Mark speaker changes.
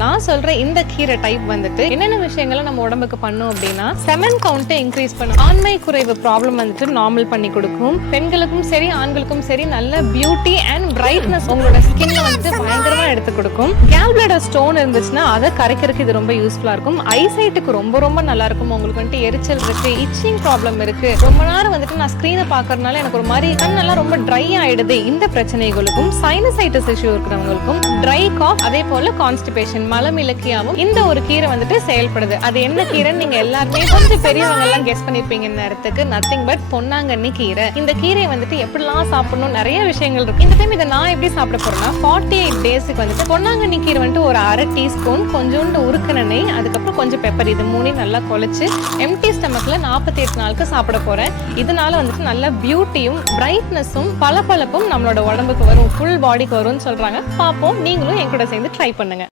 Speaker 1: நான் சொல்ற இந்த கீரை டைப் வந்துட்டு என்னென்ன விஷயங்களை நம்ம உடம்புக்கு பண்ணும் அப்படின்னா செமன் கவுண்ட்டை இன்க்ரீஸ் பண்ணும். ஆண்மை குறைவு ப்ராப்ளம் வந்துட்டு நார்மல் பண்ணி கொடுக்கும். பெண்களுக்கும் சரி ஆண்களுக்கும் சரி நல்ல பியூட்டி அண்ட் பிரைட்னஸ் உங்களோட ஸ்கின்ல வந்துட்டு பயங்கரமா எடுத்து கொடுக்கும். கேல்பிளேடர் ஸ்டோன் இருந்துச்சுன்னா அதை கரைக்கிறதுக்கு இது ரொம்ப யூஸ்ஃபுல்லாக இருக்கும். ஐசைட்டுக்கு ரொம்ப ரொம்ப நல்லா இருக்கும். உங்களுக்கு வந்துட்டு எரிச்சல் இருக்கு இச்சிங் ப்ராப்ளம் இருக்கு. ரொம்ப நேரம் வந்துட்டு நான் ஸ்க்ரீனை பார்க்கறதுனால எனக்கு ஒரு மாதிரி கண்ணெல்லாம் ரொம்ப ட்ரை ஆயிடுது. இந்த பிரச்சனைகளுக்கும் சைனசைட்டிஸ் இஷ்யூ இருக்கிறவங்களுக்கும் ட்ரை காஃப் அதே போல கான்ஸ்டிபேஷன் மலம் இலக்கியாவும் இந்த ஒரு கீரை வந்துட்டு செயல்படுது. அது என்ன கீரைன்னு நீங்க எல்லாருமே கொஞ்சம் பெரியவங்க எல்லாம் கெஸ் பண்ணிருப்பீங்க நேரத்துக்கு நத்திங் பட் பொன்னாங்கண்ணி கீரை. இந்த கீரையை வந்துட்டு எப்படிலாம் சாப்பிடணும்? நிறைய விஷயங்கள் இருக்கு. இந்த டைம் இதை நான் எப்படி சாப்பிட போறேன்னா ஃபார்ட்டி எயிட் டேஸ்க்கு வந்துட்டு பொன்னாங்கண்ணி கீரை வந்துட்டு ஒரு அரை டீஸ்பூன் கொஞ்சோண்டு உருக்குன நெய் அதுக்கப்புறம் கொஞ்சம் பெப்பர் இது மூணையும் நல்லா குழச்சி எம்டி ஸ்டமக்கில் நாற்பத்தி எட்டு நாளுக்கு சாப்பிட போகிறேன் இதனால வந்துட்டு நல்ல பியூட்டியும் பிரைட்னஸும் பளபளப்பும் நம்மளோட உடம்புக்கு வரும் ஃபுல் பாடிக்கு வரும்னு சொல்கிறாங்க பார்ப்போம். நீங்களும் என் கூட சேர்ந்து ட்ரை பண்ணுங்கள்